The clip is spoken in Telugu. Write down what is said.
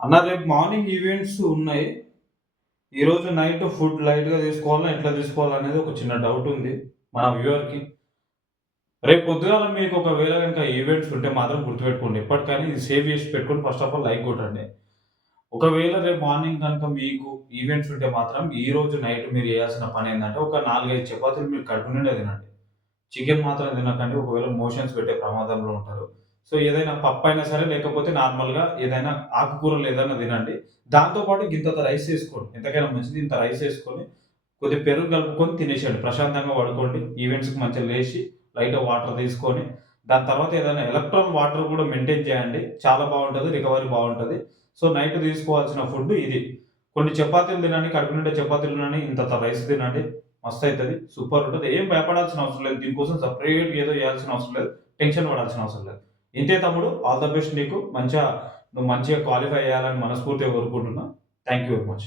అన్న రేపు మార్నింగ్ ఈవెంట్స్ ఉన్నాయి. ఈరోజు నైట్ ఫుడ్ లైట్‌గా తీసుకోవాలా? ఎట్లా తీసుకోవాలనేది ఒక చిన్న డౌట్ ఉంది మన వ్యూవర్‌కి. రేపు పొద్దుగాల మీకు ఒకవేళ గనుక ఈవెంట్స్ ఉంటే మాత్రం గుర్తుపెట్టుకోండి. ఎప్పటికైనా ఇది సేవ్ చేసి పెట్టుకొని ఫస్ట్ ఆఫ్ ఆల్ లైక్ కొట్టండి. ఒకవేళ రేపు మార్నింగ్ గనుక మీకు ఈవెంట్స్ ఉంటే మాత్రం ఈరోజు నైట్ మీరు చేయాల్సిన పనేందంటే ఒక 4, 5 చపాతీలు మీరు కడుపు నిండా తినండి. చికెన్ మాత్రం తినకండి. ఒకవేళ మోషన్స్ పెట్టే ప్రమాదంలో ఉంటారు. సో, ఏదైనా పప్పయినా సరే, లేకపోతే నార్మల్‌గా ఏదైనా ఆకుకూరలు ఏదైనా తినండి. దాంతో పాటు గింతంత రైస్ ఏసుకోండి. ఎంతకైనా మంచిది. ఇంత రైస్ ఏసుకొని, కొద్దిగా పెరుగు కలుపుకొని తినేసేయండి. ప్రశాంతంగా పడుకోండి. ఈవెంట్స్‌కి మంచిగా లేసి, లైట్‌గా వాటర్ తీసుకొని, దాని తర్వాత ఏదైనా ఎలక్ట్రాల్ వాటర్ కూడా మెయింటైన్ చేయండి. చాలా బావుంటది. రికవరీ బావుంటది. సో, నైట్ తీసుకోవాల్సిన ఫుడ్ ఇది. కొన్ని చపాతీలు తినండి. కడుపు నిండా చపాతీలు తినండి. ఇంతంత రైస్ తినండి. మస్తయితది. సూపరుంటది. ఏం భయపడాల్సిన అవసరం లేదు. దీనికోసం సెపరేట్‌గా ఏదో చేయాల్సిన అవసరం లేదు. టెన్షన్ పడాల్సిన అవసరం లేదు. ఇంతే తమ్ముడు. ఆల్ ద బెస్ట్ నీకు. నువ్వు మంచిగా క్వాలిఫై అయ్యాలని మనస్ఫూర్తిగా కోరుకుంటున్నా. Thank you very much.